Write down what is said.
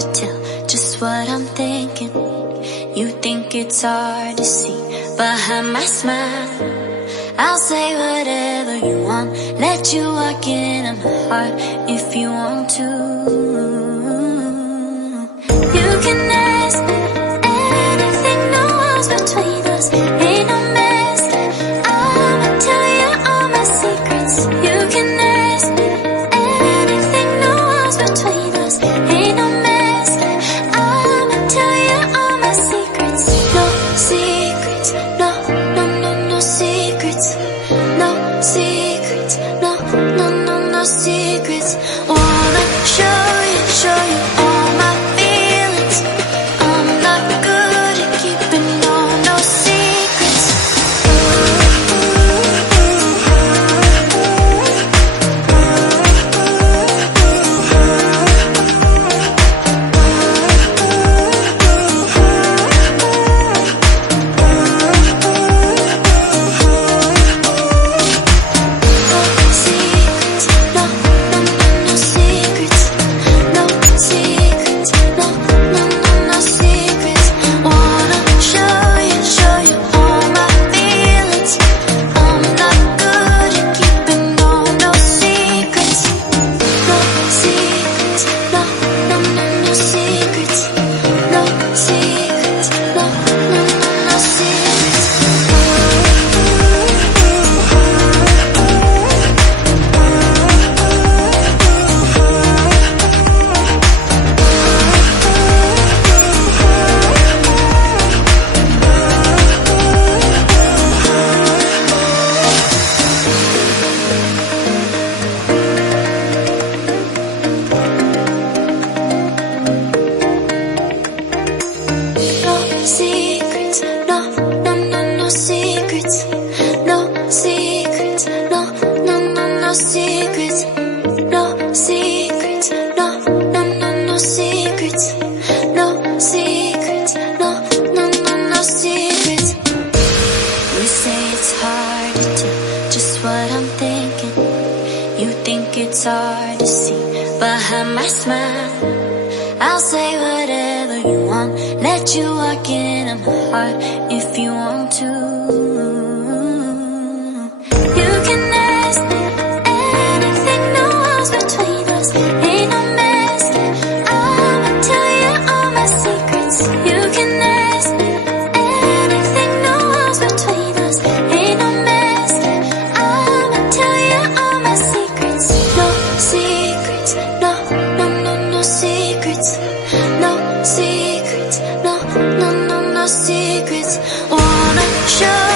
to tell just what I'm thinking. You think it's hard to see behind my smile. I'll say whatever you want, let you walk into my heart if you want to. You can ask me anything, no walls between us, ain't no mask. I'ma tell you all my secrets. You can ask me anything, no walls between us, ain't no mask. I'ma tell you all my secrets. No secrets, no, no, no, no secrets. No secrets, no, no, no, no secrets. Wanna show you all my feelings. I'm not good at keeping no secrets. It's hard to see behind my smile. I'll say whatever you want, let you walk into my heart if you want to. You can ask me anything, no walls between us, ain't no mask. I'ma tell you all my secrets. You can ask me anything, no walls between us, ain't no mask. I'ma tell you all my secrets. No secrets, no, no, no, no secrets. No secrets, no, no, no, no secrets. Wanna show